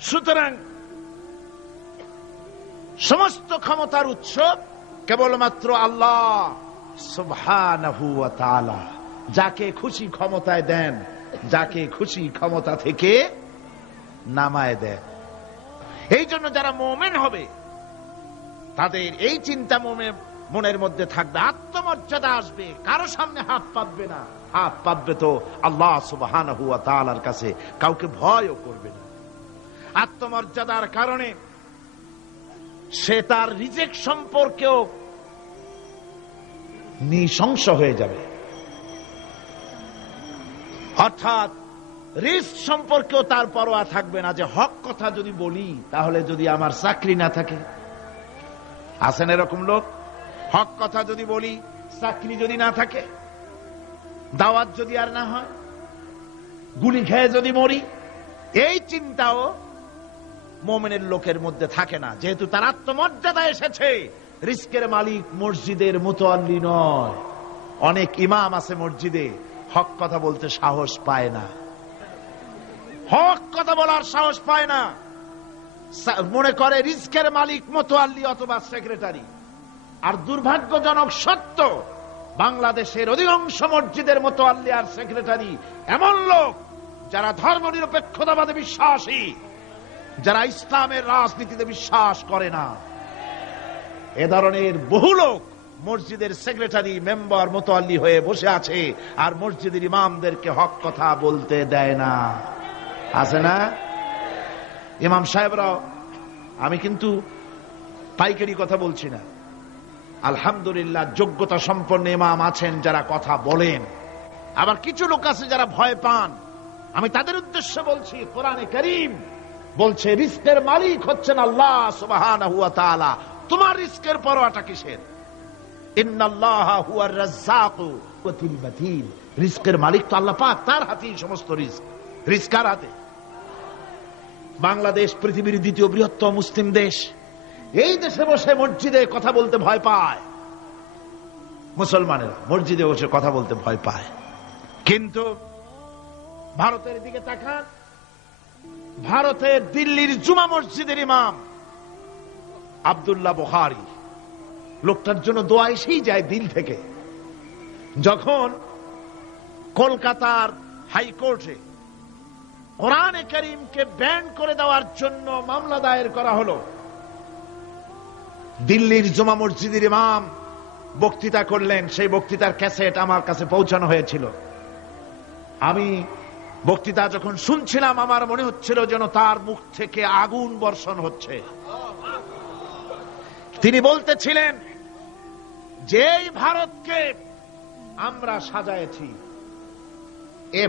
সুতরাং সমস্ত ক্ষমতার উৎস কেবলমাত্র আল্লাহ সুবহানাহু ওয়া তাআলা। যাকে খুশি ক্ষমতায় দেন, যাকে খুশি ক্ষমতা থেকে নামায় দেন। এই জন্য যারা মুমিন হবে তাদের এই চিন্তা মনের মধ্যে থাকবে, আত্মমর্যাদা আসবে, কারো সামনে হাত পাতবে না। হাত পাতবে তো আল্লাহ সুবহানাহু ওয়া তাআলার কাছে, কাউকে ভয়ও করবে না। আত্মমর্যাদার কারণে সে তার রিজিক সম্পর্কেও নৃশংস হয়ে যাবে, অর্থাৎ রিস্ক সম্পর্কেও তার পরোয়া থাকবে না। যে হক কথা যদি বলি তাহলে যদি আমার চাকরি না থাকে, আছেন এরকম লোক, হক কথা যদি বলি চাকরি যদি না থাকে, দাওয়াত যদি আর না হয়, গুলি খেয়ে যদি মরি, এই চিন্তাও মুমিনের লোকের মধ্যে থাকে না। যেহেতু তার আত্মমর্যাদা এসেছে। রিস্কের মালিক মসজিদের মুতাল্লি নয়। অনেক ইমাম আছে মসজিদে, হক কথা বলতে সাহস পায় না, হক কথা বলার সাহস পায় না। মনে করে রিস্কের মালিক মুতাল্লি অথবা সেক্রেটারি। আর দুর্ভাগ্যজনক সত্য, বাংলাদেশের অধিকাংশ মসজিদের মুতাল্লি আর সেক্রেটারি এমন লোক যারা ধর্মনিরপেক্ষতাবাদে বিশ্বাসী, যারা ইসলামের রাজনীতিতে বিশ্বাস করে না। এ ধরনের বহু লোক মসজিদের সেক্রেটারি, মেম্বার, মুতাল্লি হয়ে বসে আছে, আর মসজিদের ইমামদেরকে হক কথা বলতে দেয় না। আছে না ইমাম সাহেবরাও? আমি কিন্তু পাইকারি কথা বলছি না, আলহামদুলিল্লাহ যোগ্যতা সম্পন্ন ইমাম আছেন যারা কথা বলেন। আবার কিছু লোক আছে যারা ভয় পান। আমি তাদের উদ্দেশ্যে বলছি, কোরআনে কারীম বলছে রিস্কের মালিক হচ্ছেন আল্লাহ সুবহানাহু ওয়া তাআলা। তোমার রিস্কের পরোয়াটা কিসের? ইন্নাল্লাহা হুয়ার রাজ্জাকু ওয়াতিল মাতিন। রিস্কের মালিক তো আল্লাহ পাক, তার হাতেই সমস্ত রিস্ক। রিস্ক কার হাতে? বাংলাদেশ পৃথিবীর দ্বিতীয় বৃহত্তম মুসলিম দেশ। এই দেশে বসে মসজিদে কথা বলতে ভয় পায় মুসলমানেরা, মসজিদে বসে কথা বলতে ভয় পায়। কিন্তু ভারতের দিকে তাকান, ভারতের দিল্লির জুমা মসজিদের ইমাম আব্দুল্লাহ বুখারী, লোকটার জন্য দোয়া এসেই যায় দিল থেকে। যখন কলকাতার হাইকোর্টে কোরআনে কারীমকে ব্যান করে দেওয়ার জন্য মামলা দায়ের করা হলো, দিল্লির জুমা মসজিদের ইমাম বক্তৃতা করলেন। সেই বক্তৃতার ক্যাসেট আমার কাছে পৌঁছানো হয়েছিল। আমি বক্তৃতা যখন শুনছিলাম আমার মনে হচ্ছিল যেন তার মুখ থেকে আগুন বর্ষণ হচ্ছে। তিনি বলতেছিলেন যে এই ভারতকে আমরা সাজাইছি, এ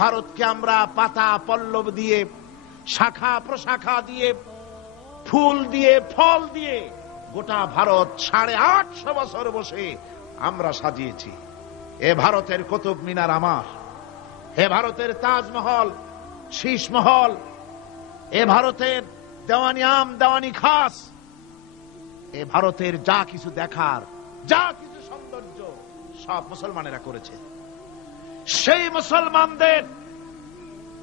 ভারতকে আমরা পাতা পল্লব দিয়ে, শাখা প্রশাখা দিয়ে, ফুল দিয়ে, ফল দিয়ে গোটা ভারত 850 বছর বসে আমরা সাজিয়েছি। এ ভারতের কুতুব মিনার আমার, এ ভারতের তাজমহল, শীষমহল, এ ভারতের দেওয়ানি আম, দেওয়ানি খাস, এ ভারতের যা কিছু দেখার, যা কিছু সৌন্দর্য সব মুসলমানেরা করেছে। সেই মুসলমানদের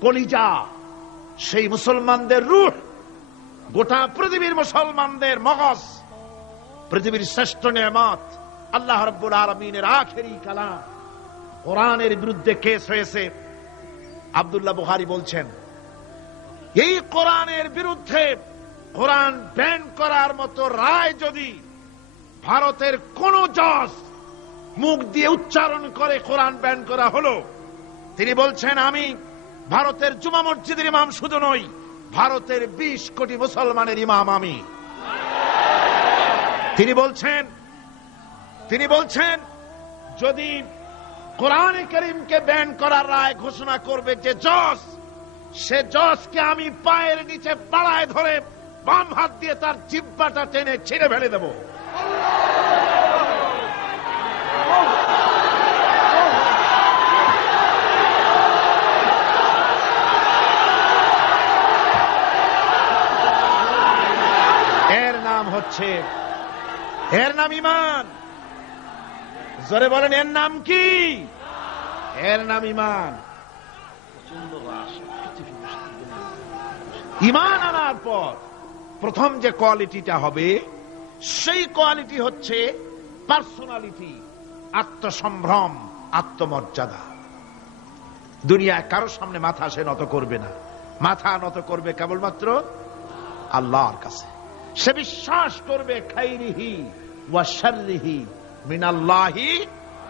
কলিজা, সেই মুসলমানদের রূহ, গোটা পৃথিবীর মুসলমানদের মগজ, পৃথিবীর শ্রেষ্ঠ নেয়ামত আল্লাহ রাব্বুল আলামিনের আখেরি কালাম কোরআনের বিরুদ্ধে কেস হয়েছে। আব্দুল্লাহ বুখারী বলছেন, এই কোরআনের বিরুদ্ধে, কোরআন ব্যান করার মতো রায় যদি ভারতের কোন জজ মুখ দিয়ে উচ্চারণ করে কোরআন ব্যান করা হলো, তিনি বলছেন আমি ভারতের জুমা মসজিদের ইমাম শুধু নই, ভারতের 20 কোটি মুসলমানের ইমাম আমি। তিনি বলছেন যদি কোরআনে কারীমকে ব্যান করার রায় ঘোষণা করবে যে জজ, সে জজকে আমি পায়ের নিচে পাড়ায় ধরে বাম হাত দিয়ে তার জিহ্বাটা টেনে ছিঁড়ে ফেলে দেব। এর নাম ঈমান। জোরে বলেন, এর নাম কি? এর নাম ঈমান। ঈমান আনার পর প্রথম যে কোয়ালিটিটা হবে সেই কোয়ালিটি হচ্ছে পার্সোনালিটি, আত্মসম্ভ্রম, আত্মমর্যাদা। দুনিয়ায় কারোর সামনে মাথা সে নত করবে না, মাথা নত করবে কেবলমাত্র আল্লাহর কাছে। সে বিশ্বাস করবে খাইরিহি ওয়া শাররিহি মিনাল্লাহি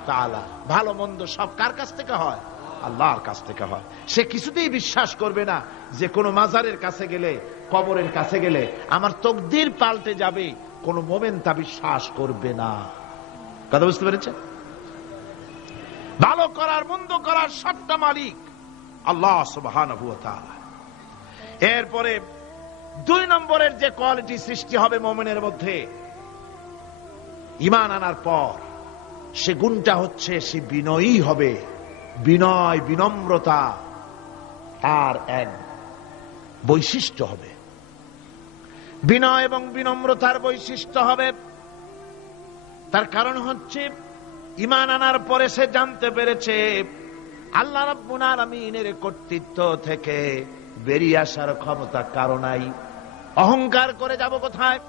তাআলা, ভালো মন্দ সব কার কাছ থেকে হয়? আল্লাহর কাছ থেকে হয়। সে কিছুতেই বিশ্বাস করবে না যে কোনো মাজারের কাছে গেলে, কবরের কাছে গেলে আমার তকদির পাল্টে যাবে, কোন মোমেন তা বিশ্বাস করবে না। কথা বুঝতে পেরেছেন? ভালো করার মন্দ করার সবটা মালিক আল্লাহ সুবহানাহু ওয়া তাআলা। এরপরে 2 নম্বরের যে কোয়ালিটি সৃষ্টি হবে মুমিনের মধ্যে ঈমান আনার পর, সে গুণটা হচ্ছে সে বিনয়ী হবে। বিনয়, বিনম্রতা তার এক বৈশিষ্ট্য হবে। বিনয় এবং বিনম্রতার বৈশিষ্ট্য হবে। তার কারণ হচ্ছে ঈমান আনার পরে সে জানতে পেরেছে আল্লাহ রাব্বুল আলামিনের কর্তৃত্ব থেকে বেরিয়ে আসার ক্ষমতা কারো নাই। অহংকার করে যাব কোথায়?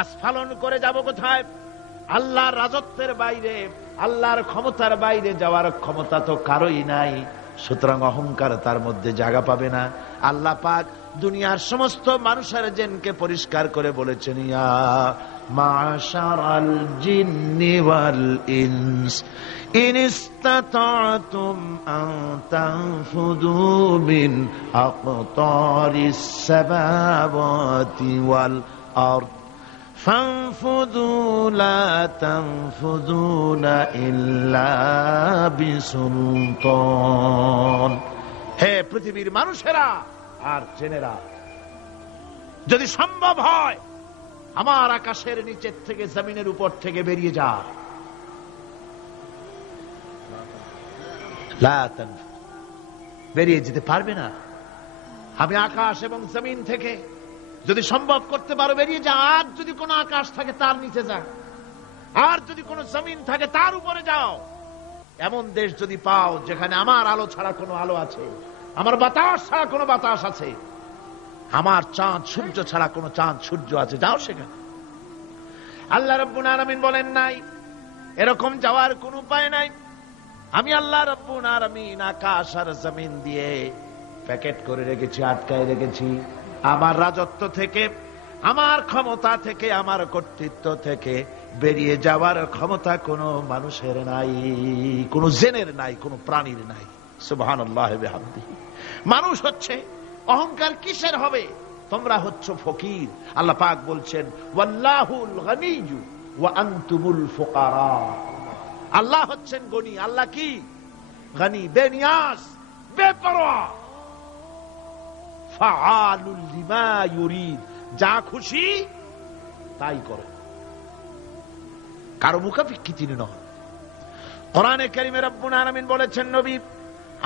আস্ফালন করে যাব কোথায়? আল্লাহর রাজত্বের বাইরে, আল্লাহর ক্ষমতার বাইরে যাওয়ার ক্ষমতা তো কারোই নাই। সুতরাং অহংকার তার মধ্যে জায়গা পাবে না। আল্লাহ পাক দুনিয়ার সমস্ত মানুষের জিনকে পরিষ্কার করে বলেছেন, ইয়া মাশারাল জিন্নি ওয়াল ইনস ইন ইসতাতা'তুম আন তানফুযু মিন আকতারিস সামাওয়াতি ওয়াল আরদ فانفذوا لا تنفذون إلا بسلطان। হে পৃথিবীর মানুষেরা আর জেনেরা, যদি সম্ভব হয় আমার আকাশের নিচের থেকে, জমিনের উপর থেকে বেরিয়ে যা। লা তানফুযু, বেরিয়ে যেতে পারবে না। আমি আকাশ এবং জমিন থেকে যদি সম্ভব করতে পারো বেরিয়ে যা। আর যদি কোনো আকাশ থাকে তার নিচে যা, আর যদি কোনো জমিন থাকে তার উপরে যাও। এমন দেশ যদি পাও যেখানে আমার আলো ছাড়া কোনো আলো আছে, আমার বাতাস ছাড়া কোনো বাতাস আছে, আমার চাঁদ সূর্য ছাড়া কোনো চাঁদ সূর্য আছে, যাও সেখানে। আল্লাহ রাব্বুল আলামিন বলেন নাই এরকম যাওয়ার কোনো উপায় নাই। আমি আল্লাহ রাব্বুল আলামিন আকাশ আর জমিন দিয়ে প্যাকেট করে রেখেছি, আটকায় রেখেছি। আমার রাজত্ব থেকে, আমার ক্ষমতা থেকে, আমার কর্তৃত্ব থেকে বেরিয়ে যাওয়ার ক্ষমতা কোনো মানুষের নাই, কোনো জিনের নাই, কোনো প্রাণীর নাই। সুবহানাল্লাহ ওয়া বিহামদিহি। মানুষ হচ্ছে অহংকার কিসের হবে? তোমরা হচ্ছ ফকির। আল্লাহ পাক বলছেন ওয়াল্লাহুল গনিয়্যু ওয়া আনতুমুল ফুকারা। আল্লাহ হচ্ছেন গনি। আল্লাহ কি? গনি, বেনিয়াজ, বেপরোয়া। ফাআলুল লিমা ইউরিদ, যা খুশি তাই করে, কারো মুখাপেক্ষী তিনি নন। কোরআনে কারীমে রব্বুল আলামিন বলেছেন, নবী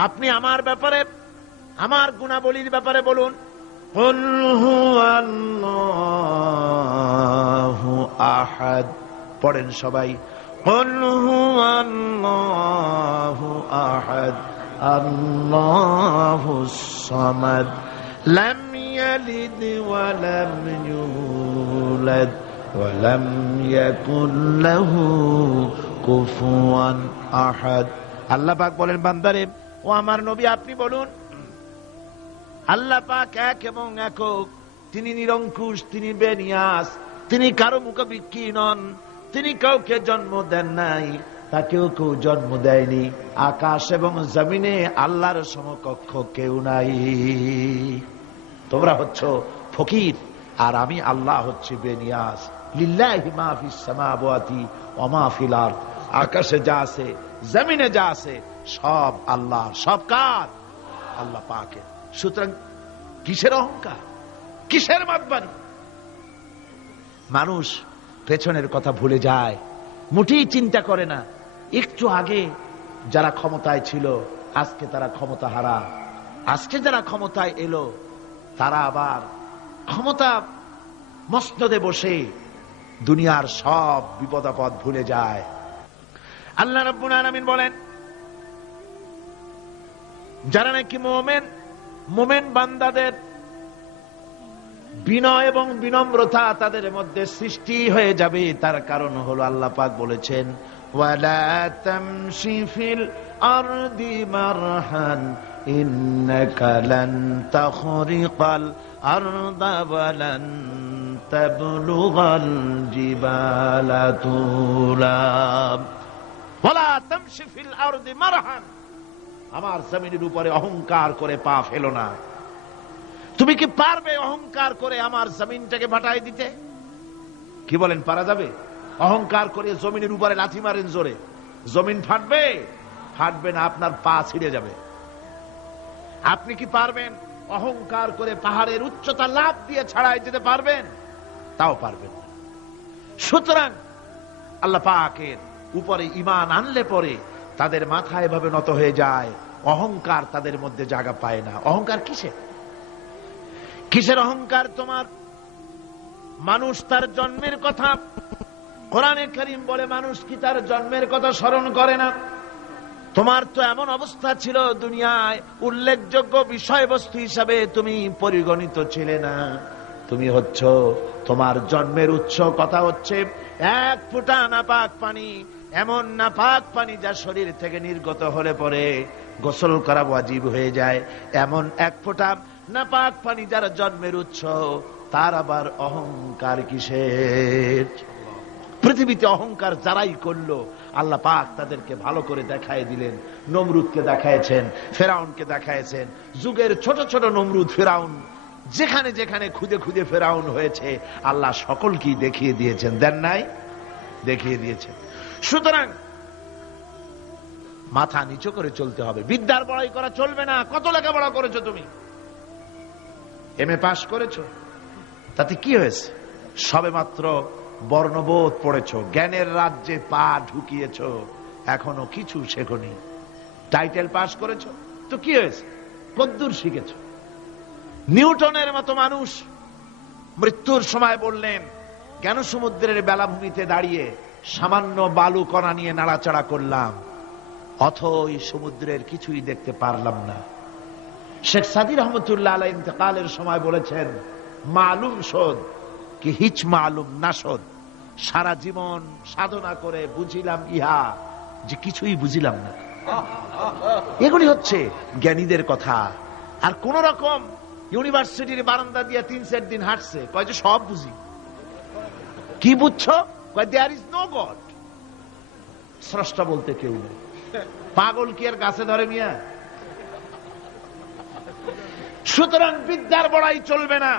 আপনি আমার ব্যাপারে, আমার গুণাবলীর ব্যাপারে বলুন। কুল হুয়াল্লাহু আহাদ, পড়েন সবাই। কুল হুয়াল্লাহু আহাদ আল্লাহুস সামাদ লাম ইয়ালিদ ওয়া লাম ইউলাদ ওয়া লাম ইয়াকুল লাহু কুফুয়ান আহাদ। আল্লাহ পাক বলেন, বান্দারে ও আমার নবী আপনি বলুন, আল্লাহ পাক এক এবং একক, তিনি নিরঙ্কুশ, তিনি বেনিয়াস, তিনি কারো মুখাপেক্ষী নন, তিনি কাউকে জন্ম দেন নাই, তাকেও কেউ জন্ম দেয়নি। আকাশ এবং জমিনে আল্লাহর সমকক্ষ কেউ নাই। তোমরা হচ্ছ ফকির আর আমি আল্লাহ হচ্ছে বেনিয়াস। লিল্লাহি মা ফিস সামাওয়াতি ওয়া মা ফিল আরদ, আকাশে যা আছে জমিনে যা আছে সব আল্লাহর। সব কার? আল্লাহ পাকের। সুতরাং কিসের অহংকার, কিসের মাতবাড়ি? মানুষ পেছনের কথা ভুলে যায়, মোটেই চিন্তা করে না। একটু আগে যারা ক্ষমতায় ছিল আজকে তারা ক্ষমতা হারা, আজকে যারা ক্ষমতায় এলো তারা আবার ক্ষমতা মসনদে বসে দুনিয়ার সব বিপদ আপদ ভুলে যায়। আল্লাহ রাব্বুল আলামিন বলেন, যারা নাকি মুমিন, মুমিন বান্দাদের বিনয় এবং বিনম্রতা তাদের মধ্যে সৃষ্টি হয়ে যাবে। তার কারণ হলো আল্লাহ পাক বলেছেন, ওয়ালা তামশি ফিল আরদি মারহান ইন্নাকা লান তাখরিকাল আরদা ওয়ালান তাবলুগাল জিবালা তুলা। ওয়ালা তামশি ফিল আরদি মারহান, আমার জমিনের উপরে অহংকার করে পা ফেলো না। তুমি কি পারবে অহংকার করে আমার জমিনটাকে ফাটাই দিতে? কি বলেন, পারা যাবে? অহংকার করে জমিনের উপরে লাথি মারেন জোরে, জমিন ফাটবে? ফাটবে না, আপনার পা ছিঁড়ে যাবে। আপনি কি পারবেন অহংকার করে পাহাড়ের উচ্চতা লাফ দিয়ে ছাড়াই যেতে পারবেন? তাও পারবেন না। সুতরাং আল্লাহ পাকের উপরে ঈমান আনলে পরে তাদের মাথা এভাবে নত হয়ে যায়, অহংকার তাদের মধ্যে জায়গা পায় না। অহংকার কিসের অহংকার তোমার? মানুষ তার জন্মের কথা, কোরআনে কারীম বলে মানুষ কি তার জন্মের কথা স্মরণ করে না? তোমার তো এমন অবস্থা ছিল, দুনিয়ায় উল্লেখযোগ্য বিষয়বস্তু হিসাবে তুমি পরিগণিত ছিলে না। তুমি হচ্ছ, তোমার জন্মের উৎস কথা হচ্ছে এক ফোঁটা নাপাক পানি, এমন নাপাক পানি যা শরীর থেকে নির্গত হলে পরে গোসল করা ওয়াজিব হয়ে যায়। এমন এক ফোঁটা নাপাক পানি যার জন্মের উৎস, তার আবার অহংকার কিসের? পৃথিবীতে অহংকার যারাই করলো আল্লাহ পাক তাদেরকে ভালো করে দেখায় দিলেন। নমরুদকে দেখায়ছেন, ফেরাউনকে দেখায়ছেন। যুগের ছোট ছোট নমরুদ, ফেরাউন, যেখানে যেখানে খুদে খুদে ফেরাউন হয়েছে আল্লাহ সকলকেই দেখিয়ে দিয়েছেন। দেন নাই? দেখিয়ে দিয়েছেন। সুতরাং মাথা নিচু করে চলতে হবে, বিদ্যার বড়াই করা চলবে না। কত লেখাপড়া করেছো তুমি? এমএ পাস করেছো, তাতে কি হয়েছে? সবে মাত্র বর্ণবোধ পড়েছ, জ্ঞানের রাজ্যে পা ঢুকিয়েছ, এখনো কিছু শেখনি। টাইটেল পাস করেছ, তো কি হয়েছে? কদ্দুর শিখেছ? নিউটনের মতো মানুষ মৃত্যুর সময় বললেন, জ্ঞান সমুদ্রের বেলাভূমিতে দাঁড়িয়ে সামান্য বালু কণা নিয়ে নাড়াচাড়া করলাম, অথই সমুদ্রের কিছুই দেখতে পারলাম না। শেখ সাদী রহমতুল্লাহ আলাইহি ইন্তেকালের সময় বলেছেন, মালুম শোধ কি হিচ মালুম না শোধ, সারা জীবন সাধনা করে বুঝিলাম ইহা যে কিছুই বুঝিলাম না। এগুলি হচ্ছে জ্ঞানীদের কথা। আর কোন রকম ইউনিভার্সিটির বারান্দা দিয়ে 3-4 দিন হাঁটছে, কয় যে সব বুঝি। কি বুঝছো? কয় দেয়ার ইজ নো গড, স্রষ্টা বলতে কেউ নেই। পাগল কি আর গাছে ধরে মিয়া? সুতরাং বিদ্যার বড়াই চলবে না,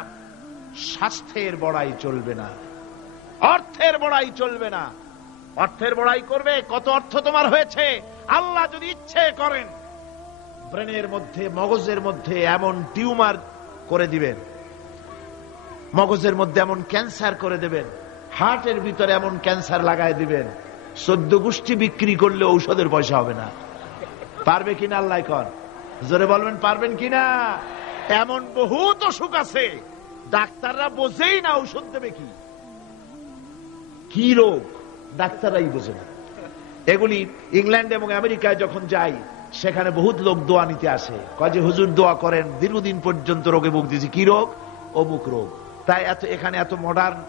স্বাস্থ্যের বড়াই চলবে না, অর্থের বড়াই চলবে না। অর্থের বড়াই করবে, কত অর্থ তোমার হয়েছে? আল্লাহ যদি ইচ্ছে করেন ব্রেনের মধ্যে, মগজের মধ্যে এমন টিউমার করে দিবেন, মগজের মধ্যে এমন ক্যান্সার করে দেবেন, হার্টের ভিতরে এমন ক্যান্সার লাগাই দিবেন, 14 গোষ্ঠী বিক্রি করলে ঔষধের পয়সা হবে না। পারবে কিনা আল্লাহ কর? জোরে বলবেন, পারবেন কিনা? এমন বহুত অসুখ আছে ডাক্তাররা বোঝেই না ঔষধ দেবে কি, কি রোগ ডাক্তাররাই বোঝে না। এগুলি ইংল্যান্ড এবং আমেরিকায় যখন যাই, সেখানে বহুত লোক দোয়া নিতে আসে, কয় যে হুজুর দোয়া করেন, দীর্ঘদিন পর্যন্ত রোগে ভুগতেছি। কি রোগ? অমুক রোগ। তাই এখানে এত মডার্ন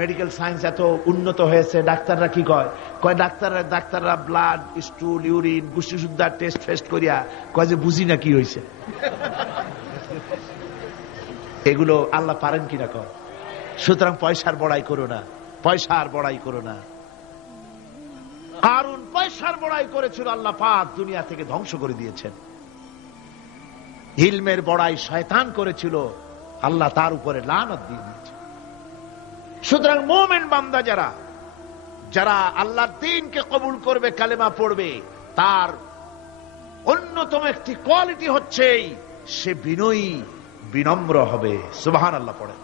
মেডিকেল সায়েন্স এত উন্নত হয়েছে, ডাক্তাররা কি কয়? কয় ডাক্তাররা ব্লাড, স্টুল, ইউরিন, গোষ্ঠী সুদ্ধা টেস্ট ফেস্ট করিয়া কয় যে বুঝি না কি হয়েছে। এগুলো আল্লাহ পারেন কিনা কর। সুতরাং পয়সার বড়াই করো না, পয়সার বড়াই করো না। কারণ পয়সার বড়াই করেছিল, আল্লাহ পাক দুনিয়া থেকে ধ্বংস করে দিয়েছেন। ইলমের বড়াই শয়তান করেছিল, আল্লাহ তার উপরে লানত দিয়ে দিয়েছে। সুতরাং মুমিন বান্দা যারা আল্লাহর দ্বীনকে কবুল করবে, কালেমা পড়বে, তার অন্যতম একটি কোয়ালিটি হচ্ছে সে বিনয়ী, বিনম্র হবে। সুবহানাল্লাহ পড়ে।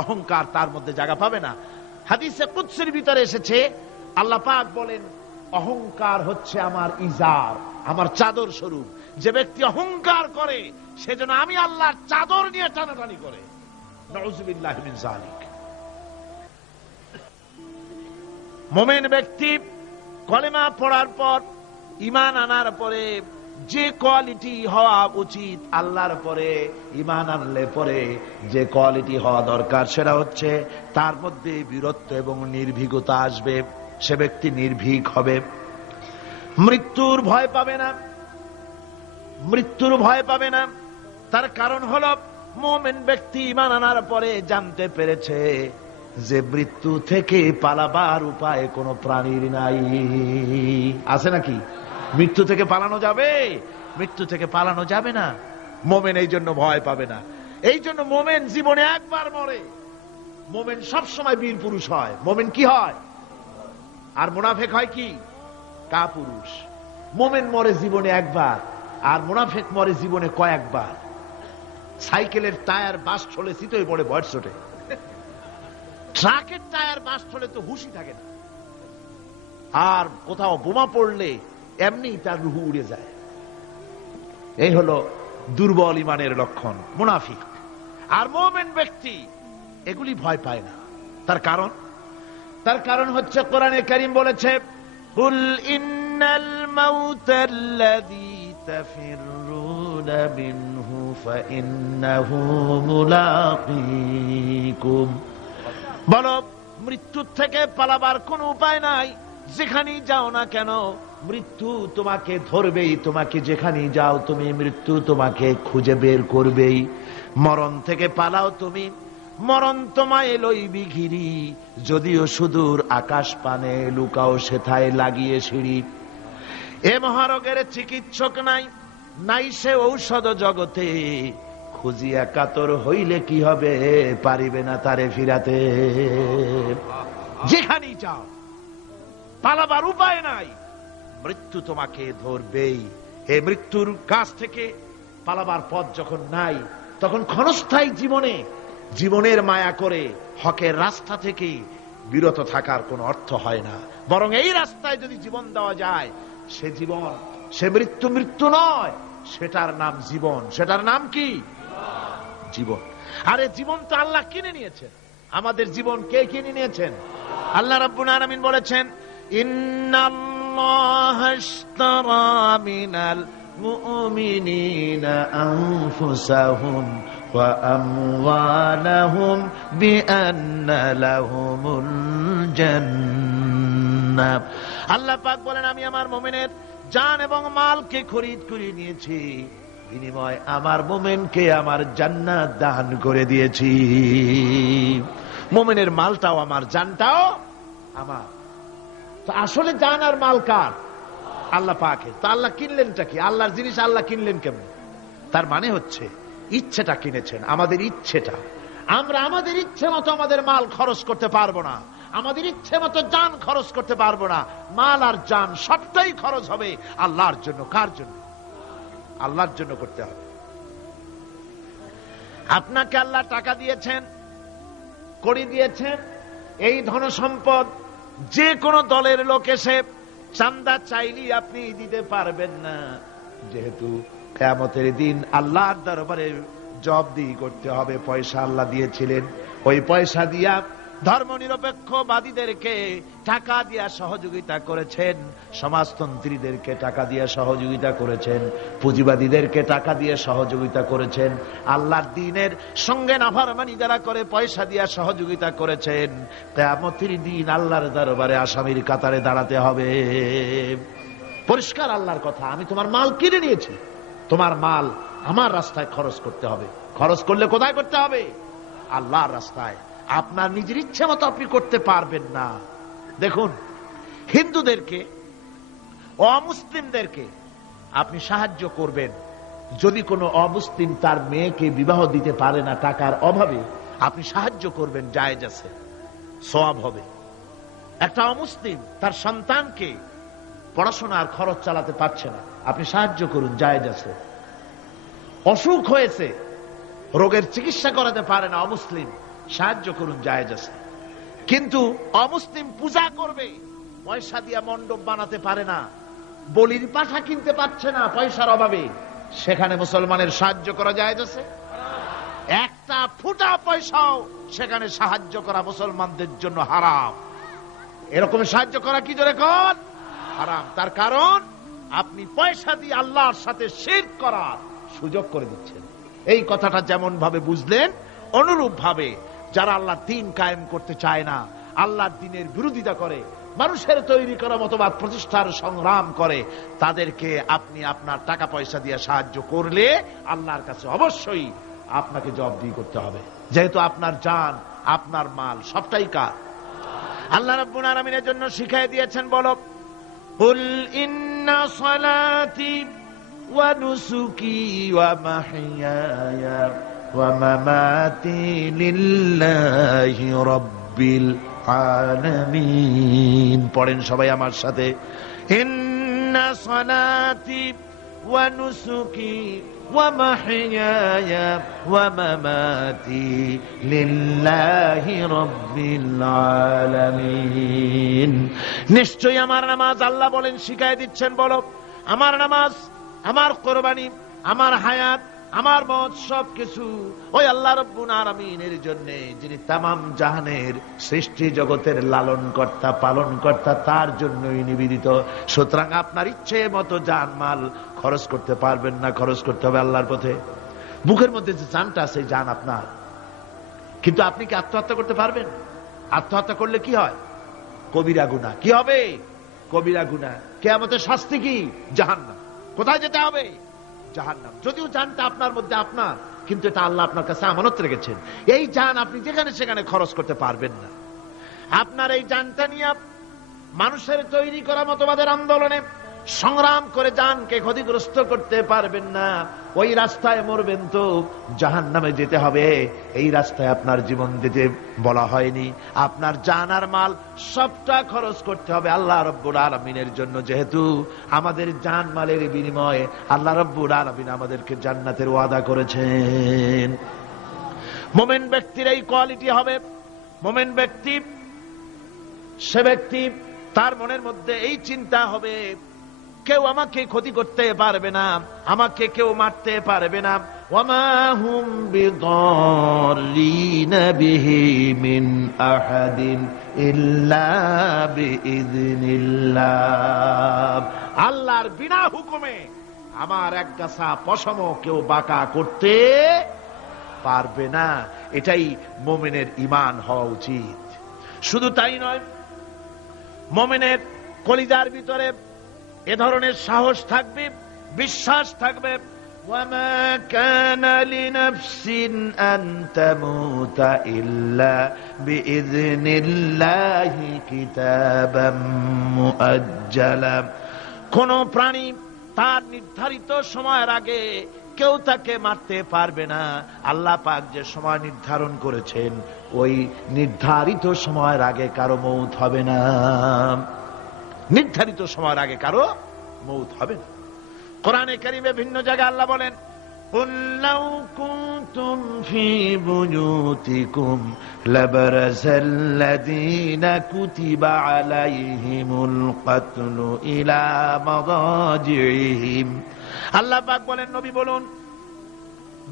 অহংকার তার মধ্যে জায়গা পাবে না। হাদিসে কুদসির ভিতরে এসেছে, আল্লাহ পাক বলেন, অহংকার হচ্ছে আমার ইজার, আমার চাদর স্বরূপ। যে ব্যক্তি অহংকার করে সেজন্য আমি আল্লাহর চাদর নিয়ে টানাটানি করে। নাউযুবিল্লাহি মিন যালিক। মুমিন ব্যক্তি কলেমা পড়ার পর, ঈমান আনার পরে যে কোয়ালিটি হওয়া উচিত আল্লাহর পরে ঈমান আনলে পরে যে কোয়ালিটি হওয়া দরকার, সেটা হচ্ছে তার মধ্যে বীরত্ব এবং নির্ভীকতা আসবে। সে ব্যক্তি নির্ভীক হবে, মৃত্যুর ভয় পাবে না, মৃত্যুর ভয় পাবে না। তার কারণ হলো মুমিন ব্যক্তি ঈমান আনার পরে জানতে পেরেছে যে মৃত্যু থেকে পালাবার উপায় কোনো প্রাণীর নাই। আছে নাকি? মৃত্যু থেকে পালানো যাবে? মৃত্যু থেকে পালানো যাবে না। মুমিন এই জন্য ভয় পাবে না। এই জন্য মুমিন জীবনে একবার মরে, মুমিন সবসময় বীর পুরুষ হয়। মুমিন কি হয়? আর মুনাফিক হয় কি? কাপুরুষ। মুমিন মরে জীবনে একবার, আর মুনাফিক মরে জীবনে কয়েকবার। সাইকেলের টায়ার বাস চলে চিতই পড়ে বয়স ছোটে, ট্রাকের টায়ার বাস চলে তো হুশই থাকে না, আর কোথাও বোমা পড়লে এমনি তার রুহু উড়ে যায়। এই হলো দুর্বল ঈমানের লক্ষণ, মুনাফিক। আর মুমিন ব্যক্তি এগুলি ভয় পায় না। তার কারণ হচ্ছে কোরআনে কারীম বলেছে, কুল ইন্নাল মাউতাল্লাযী তাফিরুনা মিনহু ফাইন্নাহু মুলাকীকুম। বলো, মৃত্যুর থেকে পালাবার কোনো উপায় নাই। যেখানেই যাও না কেন মৃত্যু তোমাকে ধরবেই। তোমাকে যেখানেই যাও তুমি, মৃত্যু তোমাকে খুঁজে বের করবেই। মরণ থেকে পালাও তুমি, মরণ তোমায় লইবি ঘিরি। যদিও সুদূর আকাশ পানে, লুকাও সেথায় লাগিয়ে সিঁড়ি। এ মহারোগের চিকিৎসক নাই, নাই সে ঔষধ জগতে। খুঁজিয়া কাতর হইলে কি হবে, পারিবে না তারে ফিরাতে। যেখানেই যাও পালাবার উপায় নাই, মৃত্যু তোমাকে ধরবেই। এই মৃত্যুর কাছ থেকে পালাবার পথ যখন নাই, তখন ক্ষণস্থায়ী জীবনের মায়া করে হকের রাস্তা থেকে বিরত থাকার কোনো অর্থ হয় না। বরং এই রাস্তায় যদি জীবন দেওয়া যায়, সে জীবন, সে মৃত্যু নয়, সেটার নাম জীবন। সেটার নাম কি? জীবন। আরে জীবন তো আল্লাহ কিনে নিয়েছেন। আমাদের জীবন কে কিনে নিয়েছেন? আল্লাহ রাব্বুল আলামিন বলেছেন, ইন্নাল্লাহা আশতারা মিনাল মুমিনিনা আনফুসাহুম ওয়া আমওয়ালাহুম বিআন্না লাহুমুল জান্নাহ। আল্লাহ পাক বলেন, আমি আমার মুমিনের জান এবং মালকে খরিদ করে নিয়েছি, বিনিময় আমার মুমিনকে আমার জান্নাত দান করে দিয়েছি। মুমিনের মালটাও আমার, জানটাও আমার। তো আসলে জান আর মাল কার? আল্লাহ পাকের। তো আল্লাহ কিনলেনটা কি? আল্লাহর জিনিস আল্লাহ কিনলেন কেমন? তার মানে হচ্ছে ইচ্ছেটা কিনেছেন, আমাদের ইচ্ছেটা। আমরা আমাদের ইচ্ছে মতো আমাদের মাল খরচ করতে পারবো না, আমাদের ইচ্ছে মতো জান খরচ করতে পারবো না। মাল আর জান সবটাই খরচ হবে আল্লাহর জন্য। কার জন্য? আল্লাহর জন্য করতে হবে। আপনাকে আল্লাহ টাকা দিয়েছেন, কড়ি দিয়েছেন, এই ধন সম্পদ যে কোনো দলের লোক এসে চান্দা চাইলেই আপনি দিতে পারবেন না, যেহেতু কিয়ামতের দিন আল্লাহর দরবারে জবাবদিহি করতে হবে। পয়সা আল্লাহ দিয়েছিলেন, ওই পয়সা দিয়া ধর্মনিরপেক্ষবাদীদেরকে টাকা দিয়া সহযোগিতা করেছেন, সমাজতন্ত্রীদেরকে টাকা দিয়ে সহযোগিতা করেছেন, পুঁজিবাদীদেরকে টাকা দিয়ে সহযোগিতা করেছেন, আল্লাহর দ্বীনের সঙ্গে নাফরমানি যারা করে পয়সা দিয়া সহযোগিতা করেছেন। কিয়ামতের দিন আল্লাহর দরবারে আসামির কাতারে দাঁড়াতে হবে। পরিষ্কার আল্লাহর কথা, আমি তোমার মাল কিনে নিয়েছি, তোমার মাল আমার রাস্তায় খরচ করতে হবে। খরচ করলে কোথায় করতে হবে? আল্লাহর রাস্তায়। আপনার নিজের ইচ্ছে মতো আপনি করতে পারবেন না। দেখুন, হিন্দুদেরকে, অমুসলিমদেরকে আপনি সাহায্য করবেন। যদি কোনো অমুসলিম তার মেয়েকে বিবাহ দিতে পারে না টাকার অভাবে, আপনি সাহায্য করবেন, জায়েজ আছে, সওয়াব হবে। একটা অমুসলিম তার সন্তানকে পড়াশোনার খরচ চালাতে পারছে না, আপনি সাহায্য করুন, জায়েজ আছে। অসুখ হয়েছে, রোগের চিকিৎসা করাতে পারে না অমুসলিম, সাহায্য করুন, জায়েজ আছে। কিন্তু অমুসলিম পূজা করবে, পয়সা দিয়া মণ্ডপ বানাতে পারে না, বলির পাঠা কিনতে পারছে না পয়সার অভাবে, সেখানে মুসলমানের সাহায্য করা জায়েজ আছে? একটা ফুটা পয়সাও সেখানে সাহায্য করা মুসলমানদের জন্য হারাম। এরকম সাহায্য করা কি জোরে কোন? হারাম। তার কারণ আপনি পয়সা দিয়ে আল্লাহর সাথে শিরক করার সুযোগ করে দিচ্ছেন। এই কথাটা যেমন ভাবে বুঝলেন, অনুরূপ ভাবে যারা আল্লাহর দ্বীন কায়েম করতে চায় না, আল্লাহর দ্বীনের বিরোধিতা করে, মানুষের তৈরি করা মতবাদ প্রতিষ্ঠার সংগ্রাম করে, তাদেরকে আপনি আপনার টাকা পয়সা দিয়ে সাহায্য করলে আল্লাহর কাছে অবশ্যই আপনাকে জবাবদিহি করতে হবে, যেহেতু আপনার জান, আপনার মাল সবটাই কার। আল্লাহ রাব্বুল আলামিনের জন্য শিখিয়ে দিয়েছেন, বলো কুল ইন্না সালাতি ওয়া নুসুকি ওয়া মাহইয়ায়া ওয়া মামাতি লিল্লাহি রাব্বিল আলামিন। পড়েন সবাই আমার সাথে, ইন্না সালাতি ওয়া নুসুকি ওয়া মাহইয়ায়া ওয়া মামাতি লিল্লাহি রাব্বিল আলামিন। নিশ্চয়ই আমার নামাজ, আল্লাহ বলেন, শিখায় দিচ্ছেন, বলো আমার নামাজ, আমার কোরবানি, আমার হায়াত, আমার মত সবকিছু ওই আল্লাহ রাব্বুল আলামিনের জন্য, যিনি তামাম জাহানের সৃষ্টি জগতের লালন কর্তা, পালন কর্তা, তার জন্যই নিবেদিত। সুতরাং আপনার ইচ্ছে মতো জান মাল খরচ করতে পারবেন না, খরচ করতে হবে আল্লাহর পথে। বুকের মধ্যে যে জানটা আছে, জান আপনার, কিন্তু আপনি কি আত্মহত্যা করতে পারবেন? আত্মহত্যা করলে কি হয়? কবিরা গুনাহ। কি হবে? কবিরা গুনাহ। কিয়ামতের শাস্তি কি? জাহান্নাম। কোথায় যেতে হবে? জাহান্নাম। যদিও জানটা আপনার মধ্যে আপনার, কিন্তু এটা আল্লাহ আপনার কাছে আমানত রেখেছেন। এই জান আপনি যেখানে সেখানে খরচ করতে পারবেন না। আপনার এই জানটা নিয়ে মানুষের তৈরি করা মতবাদের আন্দোলনে সংগ্রাম করে জানকে ক্ষতিগ্রস্ত করতে পারবেন না। ওই রাস্তায় মরবেন তো জাহান্নামে যেতে হবে। এই রাস্তায় আপনার জীবন দিতে বলা হয়নি। আপনার জান আর মাল সবটা খরচ করতে হবে আল্লাহ রাব্বুল আলামিনের জন্য, যেহেতু আমাদের জান মালের বিনিময়ে আল্লাহ রাব্বুল আলামিন আমাদেরকে জান্নাতের ওয়াদা করেছেন। মুমিন ব্যক্তির এই কোয়ালিটি হবে। মুমিন ব্যক্তি, সে ব্যক্তি, তার মনের মধ্যে এই চিন্তা হবে, কেউ আমাকে ক্ষতি করতে পারবে না, আমাকে কেউ মারতে পারবে না। ওয়ামা হুম বিদাররিনা বিহি মিন আহাদিন ইল্লা বিইذনিল্লাহ। আল্লাহর বিনা হুকুমে আমার এক গাছা পশম কেউ বাঁকা করতে পারবে না। এটাই মুমিনের ঈমান হওয়া উচিত। শুধু তাই নয়, মুমিনের কলিজার ভিতরে এ ধরনের সাহস থাকবে, বিশ্বাস থাকবে। ওয়ামা কানা লিনাফসিন আন তামুতা ইল্লা বিইذনিল্লাহি কিতাবাম মুআজ্জালা। কোন প্রাণী তার নির্ধারিত সময়ের আগে কেউ তাকে মারতে পারবে না। আল্লাহ পাক যে সময় নির্ধারণ করেছেন, ওই নির্ধারিত সময়ের আগে কারো মৌত হবে না। নির্ধারিত সময়ের আগে কারো মৌত হবে না। কোরআনে কারীমে ভিন্ন জায়গায় আল্লাহ বলেন, কুল লাউ কুনতুম ফি বুয়ুতিকুম লাবারাযাল্লাযীনা কুতিবা আলাইহিমুল কাতলু ইলা মাদাজিহিম। আল্লাহ পাক বলেন, নবী বলুন,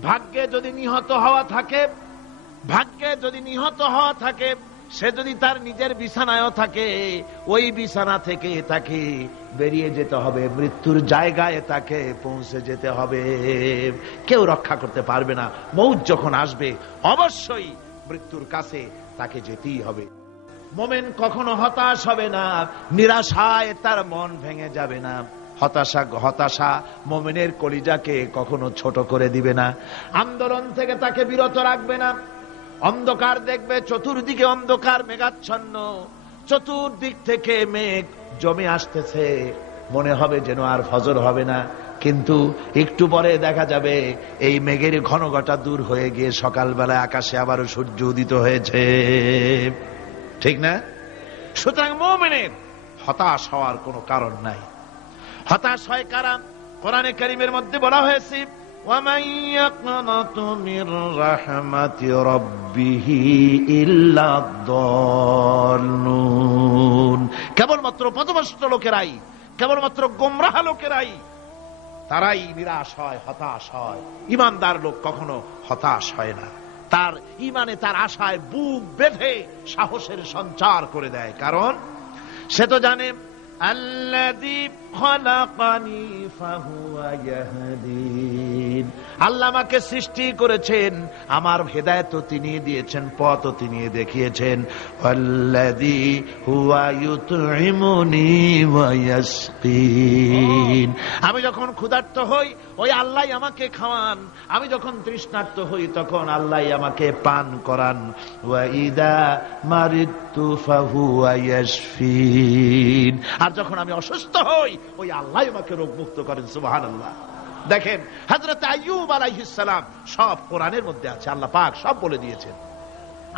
ভাগ্যে যদি নিহত হওয়া থাকে, ভাগ্যে যদি নিহত হওয়া থাকে, সে যদি তার নিজের বিছানায়ও থাকে, ওই বিছানা থেকে তাকে বেরিয়ে যেতে হবে, মৃত্যুর জায়গায় তাকে পৌঁছে যেতে হবে। কেউ রক্ষা করতে পারবে না। মৌত যখন আসবে অবশ্যই মৃত্যুর কাছে তাকে যেতেই হবে। মুমিন কখনো হতাশ হবে না, নিরাশায় তার মন ভেঙে যাবে না। হতাশা মুমিনের কলিজাকে কখনো ছোট করে দিবে না, আন্দোলন থেকে তাকে বিরত রাখবে না। অন্ধকার দেখবে, চতুর্দিকে অন্ধকার মেঘাচ্ছন্ন, চতুর্দিক থেকে মেঘ জমে আসতেছে, মনে হবে যেন আর ফজর হবে না, কিন্তু একটু পরে দেখা যাবে এই মেঘের ঘনঘটা দূর হয়ে গিয়ে সকালবেলায় আকাশে আবারও সূর্য উদিত হয়েছে। ঠিক না? সুতরাং মুমিনের হতাশ হওয়ার কোনো কারণ নাই। হতাশ হয় কারা? কোরআনে কারীমের মধ্যে বলা হয়েছে, وَمَنْ يَقْنَطُ مِنْ رَحْمَةِ رَبِّهِ إِلَّا الضَّالُّونَ। কেবলমাত্র পথভ্রষ্ট লোকেরাই, কেবলমাত্র গোমরাহ লোকেরাই তারাই নিরাশ হয়, হতাশ হয়। ঈমানদার লোক কখনো হতাশ হয় না। তার ঈমানে, তার আশায় বুক বেঁধে সাহসের সঞ্চার করে দেয়। কারণ সে তো জানে আল্লাযী খলাকানি ফাহুয়া ইয়াহদিন। আল্লাহ আমাকে সৃষ্টি করেছেন, আমার হেদায়েত তিনি দিয়েছেন, পথ তিনি দেখিয়েছেন। আল্লাযী হুয়া ইউতঈমুনি ওয়া ইয়াসকিন। আমি যখন ক্ষুধার্ত হই ওই আল্লাহই আমাকে খাওয়ান, আমি যখন তৃষ্ণার্ত হই তখন আল্লাহই আমাকে পান করান। ওয়া ইযা মারিদতু ফাহুয়া ইয়াশফিন। আর যখন আমি অসুস্থ হই ওই আল্লাহ আমাকে রোগ মুক্ত করেন। সুবহানাল্লাহ। দেখেন হযরত আইয়ুব আলাইহিস সালাম সব কোরআনের মধ্যে আছে, আল্লাহ পাক সব বলে দিয়েছেন।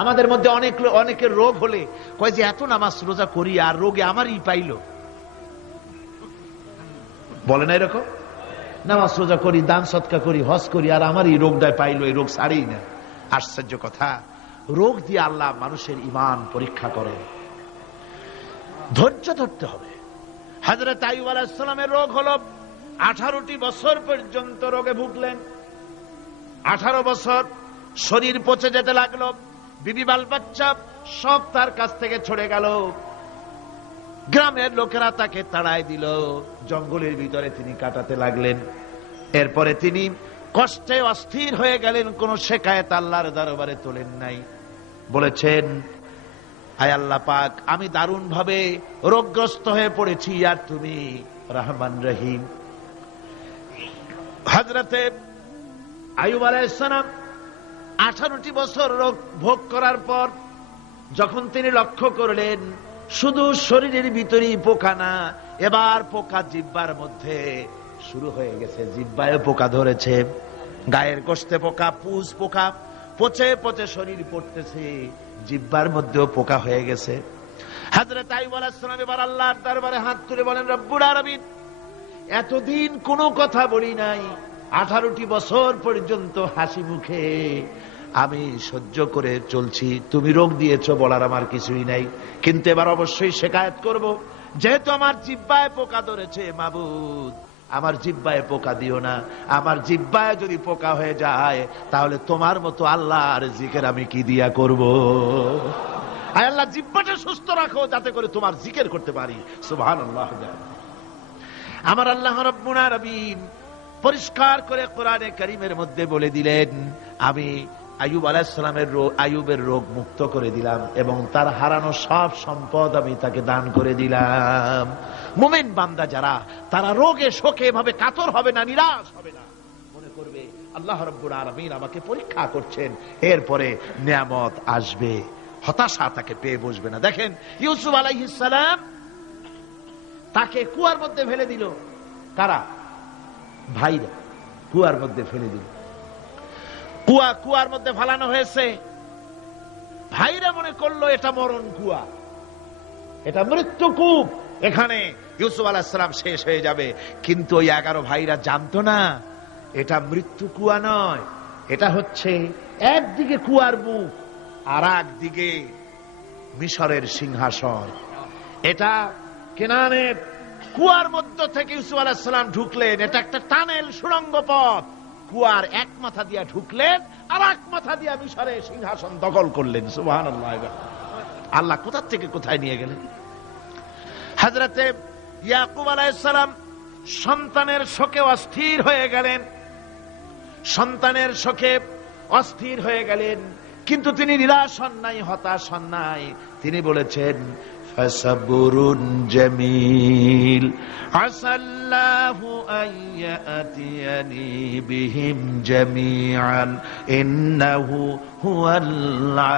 আমাদের মধ্যে অনেকের রোগ হলে কয় যে এত নামাজ রোজা করি আর রোগে আমারই পাইলো। বলে না এরকম? নামাজ রোজা করি, দান সদকা করি, হজ করি, আর আমারই রোগটাই পাইলো, এই রোগ ছাড়েই না। আশ্চর্য কথা, রোগ দিয়ে আল্লাহ মানুষের ঈমান পরীক্ষা করে। ধৈর্য ধরতে হবে। হযরত আইয়ুব আলাইহিস সালামের রোগ হলো 18টি বছর পর্যন্ত রোগে ভুগলেন। 18 বছর শরীর পচে যেতে লাগলো, বিবি বাল বাচ্চা সব তার কাছ থেকে ছড়ে গেল। গ্রামের লোকেরা তাকে তাড়ায় দিল, জঙ্গলের ভিতরে তিনি কাটাতে লাগলেন। এরপরে তিনি কষ্টে অস্থির হয়ে গেলেন, কোন শেকায়েত আল্লাহর দরবারে তোলেন নাই। বলেছেন, আয় আল্লাহ পাক, আমি দারুণ ভাবে রোগগ্রস্ত হয়ে পড়েছি, আর তুমি রহমান রহিম। হযরতে আইয়ুব আলাইহিস সালাম 18টি বছর রোগ ভোগ করার পর যখন তিনি লক্ষ্য করলেন শুধু শরীরের ভিতরেই পোকা না, এবার পোকা জিহ্বার মধ্যে শুরু হয়ে গেছে, জিহ্বায় পোকা ধরেছে, গায়ের গোশতে পোকা, পুষ পোকা, পচে পচে শরীর পড়তেছে, জিহ্বার মধ্যেও পোকা হয়ে গেছে। হযরত আইয়ুব আলাইহিস সালাম এবার আল্লাহর দরবারে হাত তুলে বলেন, রব্বুল আলামিন, এতদিন কোনো কথা বলি নাই, 18টি বছর পর্যন্ত হাসি মুখে আমি সহ্য করে চলছি, তুমি রোগ দিয়েছো বলার আমার কিছুই নাই, কিন্তু এবার অবশ্যই শিকায়েত করব, যেহেতু আমার জিহ্বায় পোকা ধরেছে, মাবুদ আমার জিহ্বায় পোকা দিও না, আমার জিহ্বায় যদি পোকা হয়ে যায় তাহলে তোমার মতো আল্লাহর জিকির আমি কি দিয়া করব? আয় আল্লাহ, জিহ্বাটা সুস্থ রাখো যাতে করে তোমার জিকির করতে পারি। সুবহানাল্লাহ। আমার আল্লাহ রাব্বুল আলামিন পরিষ্কার করে কোরআনে কারীমের মধ্যে বলে দিলেন, আমি আইয়ুব আলাইহিস সালামের আইয়ুবের রোগ মুক্ত করে দিলাম এবং তার হারানো সব সম্পদ আমি তাকে দান করে দিলাম। মুমিন বান্দা যারা, তারা রোগে শোকে এভাবে কাতর হবে না, নিরাশ হবে না, মনে করবে আল্লাহ রাব্বুল আলামিন আমাকে পরীক্ষা করছেন, এরপরে নিয়ামত আসবে, হতাশা তাকে পেয়ে বসবে না। দেখেন ইউসুফ আলাইহিস সালাম তাকে কুয়ার মধ্যে ফেলে দিল, কারা? ভাইরা কুয়ার মধ্যে ফেলে দিল। কুয়ার মধ্যে ফালানো হয়েছে, ভাইরা মনে করলো এটা মরণ কুয়া, এটা মৃত্যু কূপ, এখানে ইউসুফ আলাইহিস সালাম শেষ হয়ে যাবে। কিন্তু ওই 11 ভাইরা জানতো না এটা মৃত্যু কুয়া নয়, এটা হচ্ছে একদিকে কুয়ার মুখ আর একদিকে মিশরের সিংহাসন। এটা কেনানের কুয়ার মধ্য থেকে ইউসুফ আলাইহিস সালাম ঢুকলেন, এটা একটা টানেল, সুড়ঙ্গ পথ, কুয়ার এক মাথা দিয়া ঢুকলেন আর এক মাথা দিয়া মিশরের সিংহাসন দখল করলেন। সুবহানাল্লাহ। আল্লাহ কোথা থেকে কোথায় নিয়ে গেলেন। হযরতে ইয়াকুব আলাইহিস সালাম সন্তানের শোকে অস্থির হয়ে গেলেন, সন্তানের শোকে অস্থির হয়ে গেলেন, কিন্তু তিনি নিরাশ হন নাই, হতাশ হন নাই। তিনি বলেছেন, ফাসাবরুন জামিল আসাল্লাহু আইয়াতিয়ানি বিহিম জামিআন ইন্নাহু হুয়াল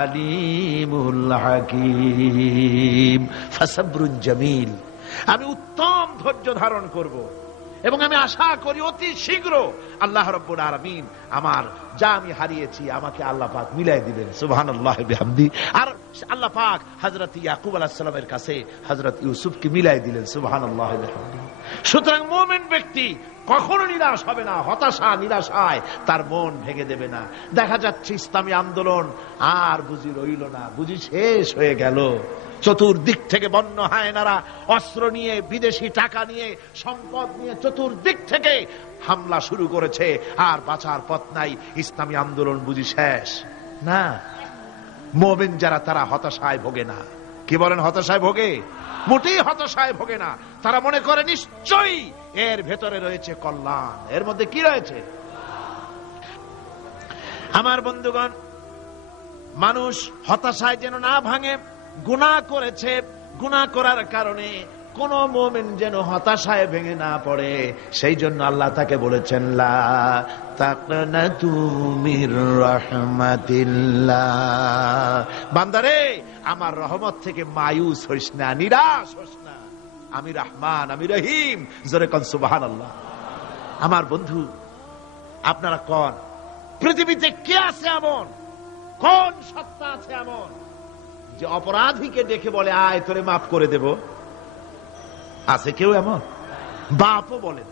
আলিমুল হাকীম। ফাসাবরুন জামিল, আমি উত্তম ধৈর্য ধারণ করব এবং আমি আশা করি অতি শীঘ্র আল্লাহ রাব্বুল আলামিন আমার যা আমি হারিয়েছি আমাকে আল্লাহ পাক মিলাই দিবেন। সুবহানাল্লাহ বিহামদি। আর আল্লাহ পাক হযরত ইয়াকুব আলাইহিস সালামের কাছে হযরত ইউসুফকে মিলাই দিলেন। সুবহানাল্লাহ বিহামদি। সুতরাং মুমিন ব্যক্তি কখনো নিরাশ হবে না, হতাশা নিরাশায় তার মন ভেঙে দেবে না। দেখা যাচ্ছে ইসলামী আন্দোলন আর বুঝি রইল না, বুঝি শেষ হয়ে গেল। চতুর্দিক থেকে বন্য হায়নারা অস্ত্র নিয়ে, বিদেশি টাকা নিয়ে, সম্পদ নিয়ে চতুর্দিক থেকে হামলা শুরু করেছে, আর বাঁচার পথ নাই। ইসলামী আন্দোলন বুঝি শেষ না। মুমিন যারা তারা হতাশায় ভোগে না, কি বলেন, হতাশায় ভোগে? মোটেই হতাশায় ভোগে না। তারা মনে করে নিশ্চয়ই এর ভেতরে রয়েছে কল্যাণ। এর মধ্যে কি রয়েছে? আমার বন্ধুগণ, মানুষ হতাশায় যেন না ভাঙে। গুনাহ করেছে, গুনাহ করার কারণে কোন মুমিন যেন হতাশায় ভেঙে না পড়ে, সেই জন্য আল্লাহ তাকে বলেছেন লা তাকনাতু মির রাহমাতিল্লাহ, বান্দারে আমার রহমত থেকে মায়ুস হইস না, নিরাশ হইস না, আমি রহমান, আমি রহিম। জোরে কোন সুবহানাল্লাহ। আমার বন্ধু, আপনারা কোন পৃথিবীতে কে আছে এমন, কোন সত্তা আছে এমন যে অপরাধীকে দেখে বলে আয় তোরে মাফ করে দেব? আছে কেউ এমন? বাপও বলেন,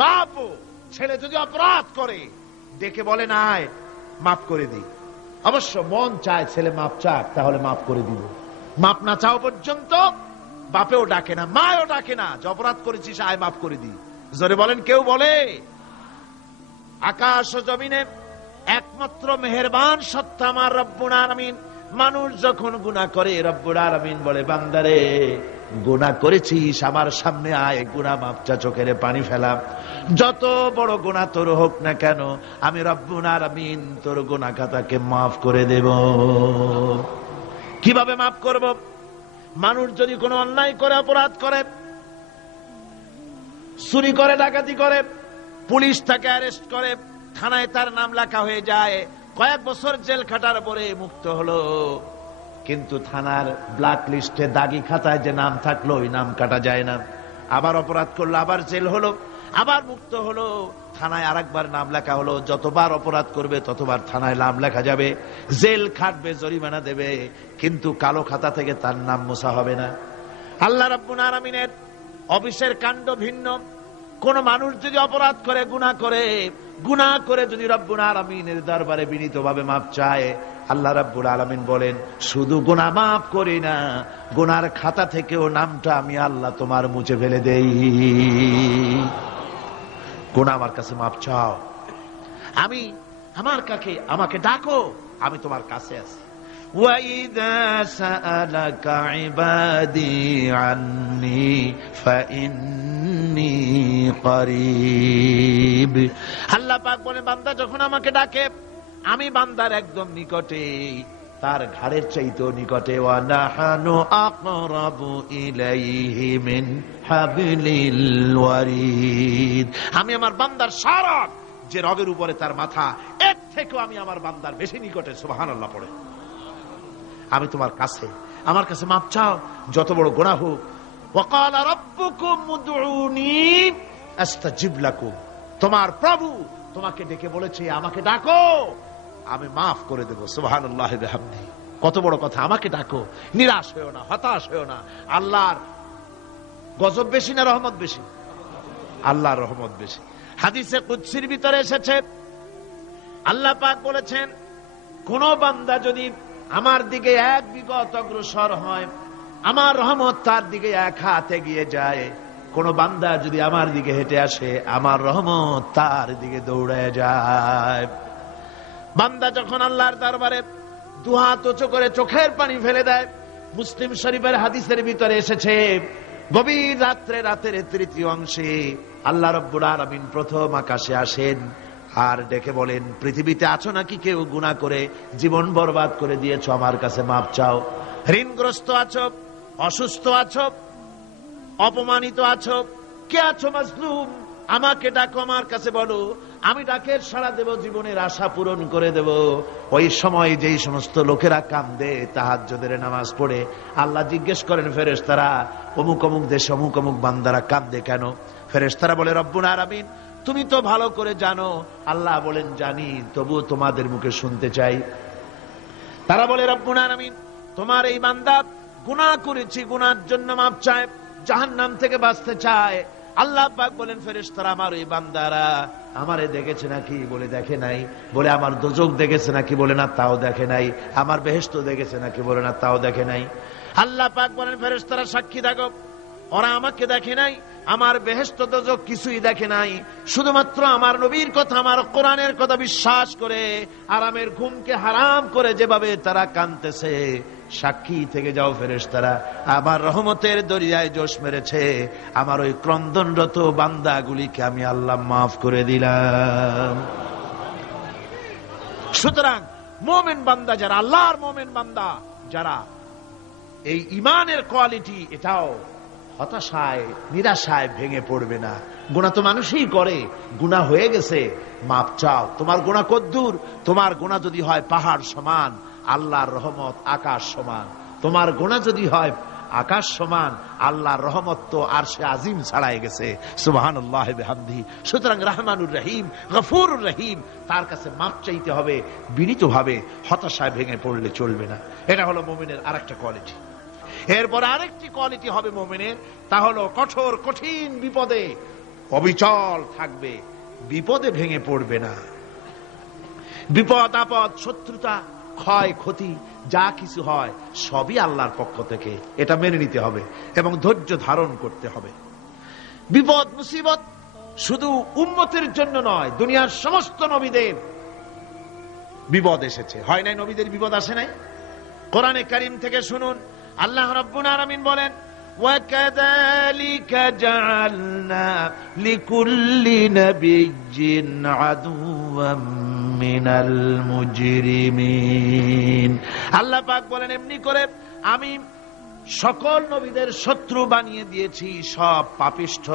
বাপও ছেলে যদি অপরাধ করে দেখে বলে না আয় মাফ করে দিই। অবশ্য মন চায় ছেলে মাফ চাক, তাহলে মাফ করে দিব। মাফ না চাও পর্যন্ত বাপেও ডাকে না, মাও ডাকে না যে অপরাধ করেছিস আয় মাফ করে দিই। জোরে বলেন, কেউ বলে? আকাশ ও জমিনে একমাত্র মেহেরবান সত্তা আমার রব্বুল আলামিন। মানুষ যখন গুনাহ করে রব্বুল আলামিন বলে বান্দারে গুনাহ করেছিস আমার সামনে আয়, গুনাহ মাফ চা, চোখের পানি ফেলা। যত বড় গুনাহ তোর হোক না কেন আমি রব্বুল আলামিন তোর গুনাহ খাতাকে মাফ করে দেব। কিভাবে মাফ করব? মানুষ যদি কোনো অন্যায় করে, অপরাধ করে, চুরি করে, ডাকাতি করে, পুলিশ তাকে অ্যারেস্ট করে, থানায় তার নাম লেখা হয়ে যায়, কয়েক বছর জেল খাটার পরে মুক্ত হলো, কিন্তু থানার ব্ল্যাক লিস্টে দাগি খাতায় যে নাম থাকলো ওই নাম কাটা যায় না। আবার অপরাধ করলো, আবার জেল হলো, আবার মুক্ত হলো, থানায় আরেকবার নাম লেখা হলো। যতবার অপরাধ করবে ততবার থানায় নাম লেখা যাবে, জেল খাটবে, জরিমানা দেবে, কিন্তু কালো খাতা থেকে তার নাম মোছা হবে না। আল্লাহ রাব্বুল আলামিনের অফিসের কাণ্ড ভিন্ন। কোন মানুষ যদি অপরাধ করে, গুনাহ করে যদি রব্বুল আলামিনের দরবারে বিনীতভাবে মাপ চায়, আল্লাহ রাব্বুল আলামিন বলেন শুধু গুনাহ মাফ করি না, গুনার খাতা থেকেও নামটা আমি আল্লাহ তোমার মুছে ফেলে দেই। গুনাহ আমার কাছে মাপ চাও, আমি আমাকে ডাকো, আমি তোমার কাছে আছি। وَإِذَا سَأَلَكَ عِبَادِي عَنِّي فَإِنِّي قَرِيبٌ। আল্লাহ পাক বলে বান্দা যখন আমাকে ডাকে আমি বান্দার একদম নিকটে, তার ঘাড়ের চাইতেও নিকটে। ওয়ানাহানু আকরাবু ইলাইহি মিন হাবলিল ওয়ারিদ। আমি আমার বান্দার শারক, যে রগের উপরে তার মাথা, এর থেকেও আমি আমার বান্দার বেশি নিকটে। সুবহানাল্লাহ পড়ে। আমি তোমার কাছে, আমার কাছে মাপ চাও, যত বড় গুনাহ হোক। ওয়াকালা রাব্বুকুম উদউনি আস্তাজিব লাকুম। তোমার প্রভু তোমাকে ডেকে বলেছে আমাকে ডাকো, আমি মাফ করে দেব। সুবহানাল্লাহি ওয়া বিহামদিহি। কত বড় কথা, আমাকে ডাকো, নিরাশ হয়ো না, হতাশ হয়ো না। আল্লাহর গজব বেশি না রহমত বেশি? আল্লাহর রহমত বেশি। হাদিসে কুদসির ভিতরে এসেছে, আল্লাহ পাক বলেছেন কোন বান্দা যদি আমার দিকে এক বিগত অগ্রসর হয়, আমার রহমত তার দিকে এক হাত এগিয়ে যায়। কোন বান্দা যদি আমার দিকে হেঁটে আসে, আমার রহমত তার দিকে দৌড়ে যায়। বান্দা যখন আল্লাহর দরবারে দুহাত উঁচু করে চোখের পানি ফেলে দেয়, মুসলিম শরীফের হাদিসের ভিতরে এসেছে গভীর রাত্রে, রাতের তৃতীয় অংশে আল্লাহ রাব্বুল আলামিন প্রথম আকাশে আসেন আর ডেকে বলেন পৃথিবীতে আছো নাকি কেউ গুনাহ করে জীবন বরবাদ করে দিয়েছো, আমার কাছে মাপ চাও। ঋণগ্রস্ত আছো, অসুস্থ আছো, অপমানিত আছো, কে আছো মাজলুম, আমাকে ডাকো, আমার কাছে বলো, আমি ডাকের সাড়া দেব, জীবনের আশা পূরণ করে দেব। ওই সময় যেই সমস্ত লোকেরা কান্দে তাহাজ্জুদের নামাজ পড়ে, আল্লাহ জিজ্ঞেস করেন ফেরেশতারা অমুক অমুক দেশে অমুক অমুক বান্দারা কান্দে কেন? ফেরেশতারা বলে রব্বুল আলামিন তুমি তো ভালো করে জানো। আল্লাহ বলেন জানি, তবুও তোমাদের মুখে শুনতে চাই। তারা বলে রব্বুল আলামিন তোমার এই বান্দা গুনাহ করেছি, গুনার জন্য মাপ চায়, জাহান্নাম থেকে বাঁচতে চায়। আল্লাহ পাক বলেন ফেরেশতারা আমার এই বান্দারা আমারে দেখেছে নাকি? বলে দেখে নাই। বলে আমার দোজখ দেখেছে নাকি? বলে না, তাও দেখে নাই। আমার বেহেশত দেখেছে নাকি? বলে না, তাও দেখে নাই। আল্লাহ পাক বলেন ফেরেশতারা সাক্ষী থাকো, ওরা আমাকে দেখে নাই, আমার বেহেশত দোজখ কিছুই দেখে নাই, শুধুমাত্র আমার নবীর কথা, আমার কোরআনের কথা বিশ্বাস করে আরামের ঘুমকে হারাম করে যেভাবে তারা কাঁদতেছে, সাক্ষী থেকে যাও ফেরেশতারা, আমার রহমতের দরিয়ায় জোশ মেরেছে, আমার ওই ক্রন্দনরত বান্দাগুলিকে আমি আল্লাহ মাফ করে দিলাম। সুতরাং মুমিন বান্দা যারা, আল্লাহর মুমিন বান্দা যারা, এই ঈমানের কোয়ালিটি, এটাও হতাশায় নিরাশায় ভেঙে পড়বে না। গুনাহ তো মানুষই করে, গুনাহ হয়ে গেছে, মাপ চাও। তোমার গুনাহ কদ্দুর? তোমার গুনাহ যদি হয় পাহাড় সমান, আল্লাহর রহমত আকাশ সমান। তোমার গুনাহ যদি হয় আকাশ সমান, আল্লাহর রহমত তো আরশে আজিম ছাড়াই গেছে। সুবহানাল্লাহ বিহামদিহি। সুতরাং রহমানুর রহিম, গফুরুর রহিম, তার কাছে মাপ চাইতে হবে বিনীতভাবে, হতাশায় ভেঙে পড়লে চলবে না। এটা হলো মুমিনের আরেকটা কোয়ালিটি। এরপর আরেকটি কোয়ালিটি হবে মুমিনের, তা হলো কঠোর কঠিন বিপদে অবিচল থাকবে, বিপদে ভেঙে পড়বে না। বিপদ আপদ, শত্রুতা, ক্ষয় ক্ষতি যা কিছু হয় সবই আল্লাহর পক্ষ থেকে, এটা মেনে নিতে হবে এবং ধৈর্য ধারণ করতে হবে। বিপদ মুসিবত শুধু উম্মতের জন্য নয়, দুনিয়ার সমস্ত নবীদের বিপদ এসেছে, হয় নাই? নবীদের বিপদ আসে নাই? কোরআনে কারীম থেকে শুনুন, আল্লাহ রাব্বুল আলামিন বলেন, وَكَذَلِكَ جَعَلْنَا لِكُلِّ نَبِيٍّ عَدُوًّا مِنَ الْمُجْرِمِينَ। আল্লাহ পাক বলেন, এমনি করে আমি সকল নবীদের শত্রু বানিয়ে দিয়েছি সব পাপিষ্ঠ